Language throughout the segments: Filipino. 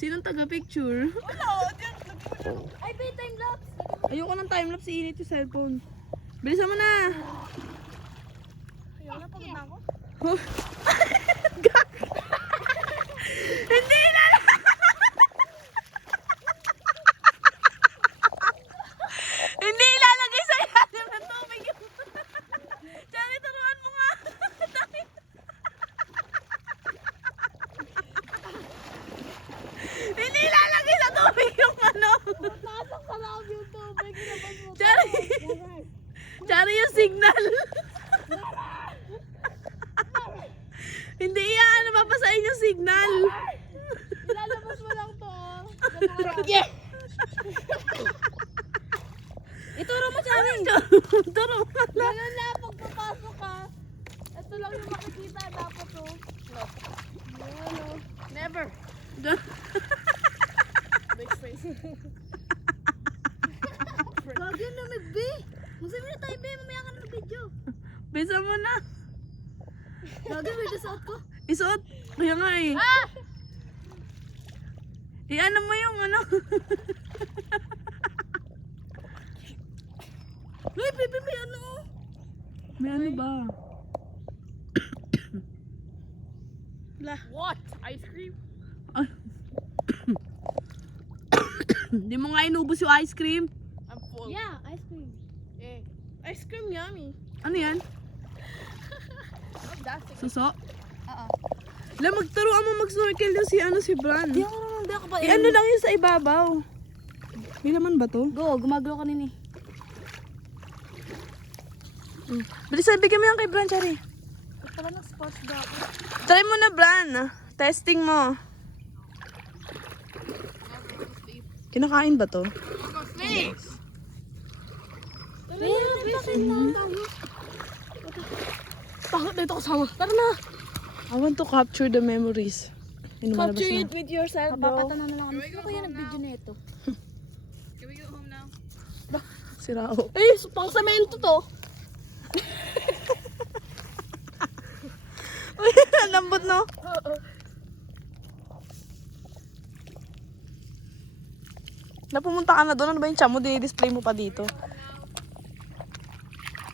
Sinong taga-picture? Wala, Ay, ba yung time-lapse? Ayoko ng timelapse, init yung cellphone. Bilisan mo na! Ayaw na, pagod na ako. Hindi na! Hindi ilalagay sa ilalim ng tubig yung... Diyan, turuan mo nga! Hindi ilalagay sa tubig yung ano! Pasok ka lang yung tubig. Chari! Chari yung signal! Hindi yan! Mapapasain yung signal! Ilalabas mo lang to. Yeah! Ituro mo sa amin. Turo mo na! Ganun na, pagpapasok ka. Ito lang yung makikita dapat to. Ano? Never. Big face. Gagi na may B. Magsabi na tayo B, mamaya ka na mag-video. Bisa mo na! Gagi, may dasot ko. Isuot! Kaya nga eh. Ah! Ano mo yung ano? Uy, baby, may ano? May ano ba? What? Ice cream? Hindi mo nga inubos yung ice cream. I'm full. Yeah, ice cream. Eh, ice cream yummy. Ano yan? That's it. Suso? Oo. Alam, magturuan mo mag-snorkel doon si Bran. Di ako ba? Ano lang yun sa ibabaw. May laman ba to? Go, gumagalaw ka nini. Bilisan, bigyan mo yan kay Bran, Chari. Ito pala ng sports bra ko. Try mo na, Bran. Testing mo. Kinakain ba to? Bakit dito kasama? Tara na! I want to capture the memories. Inumalabas Capture na. it with yourself, bro. Papatanan na lang kami. Sino kaya nag-video na ito? Can we go home now? Sirao. Eh, pang semento to. Uy, lambot no? Napumunta ka na doon. Ano ba yung tiyan mo? Di-display mo pa dito.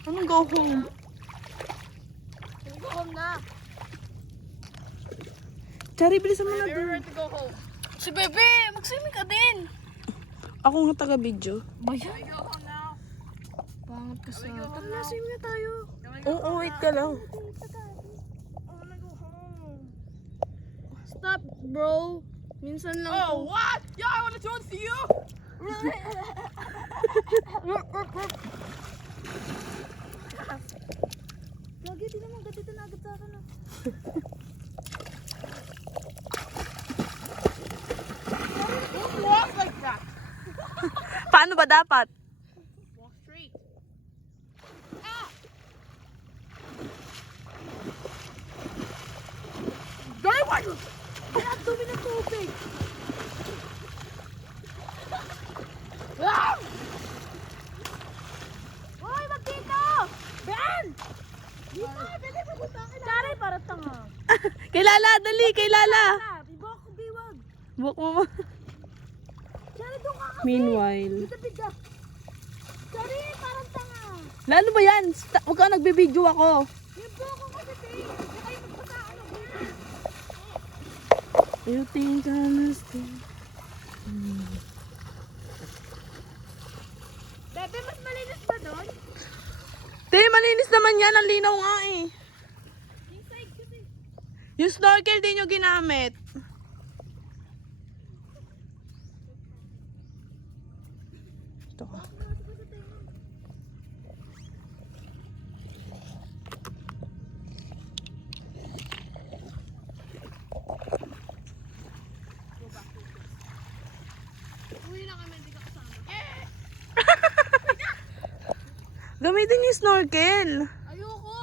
Anong go home? Can we go home now? Chari, bilisan mo na We're doon. ready to go home. Si Bebe, mag-swimming ka din. Ako nga taga-video. Can we go home now? Pangat ka sa... Tara na, swimming na tayo. Oo, wait ka lang. I wanna go home. Stop, bro. Minsan lang Oh, what? Yeah, I wanna join to you. Lagi, di naman ganito na agad sa akin. Don't walk like that. Paano ba dapat? Walk straight. Very wide. Kaya dumi ng tubig. Ah! Hoy, wag dito! Ben! Dito, dali, pupunta ka na. Dari, para tanga. Kay Lala, dali, kay Lala. Iba ako, biwag. Buhok mo. Dari, doon ka kasi. Meanwhile. Dito, bigla. Dari, parang tanga. Lalo ba yan? Huwag ka nagbibideo ako. Yung buhok ko kasi, te. Hindi kayo magpasaan. You think I'm still... Bebe, mas malinis ba doon? Te, malinis naman yan. Ang linaw nga eh. Inside kasi. Yung snorkel din yung ginamit. Ito ka. Uwi na kami, hindi ka kasama. Gamitin yung snorkel. Ayoko.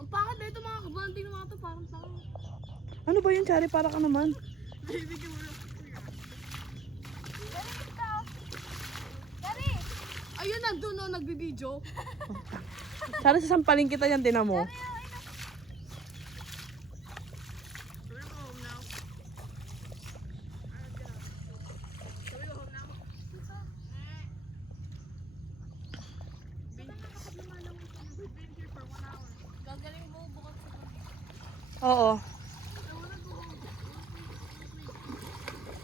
Ang pangit na ito mga kabanding ng mga ito, parang tanga. Ano ba yun, Chari? Para ka naman. Baby, can we Dari! ayun, nandun no, nagbibideo. Chari, sasampalin kita yan, tinan mo. We're home now. Oo.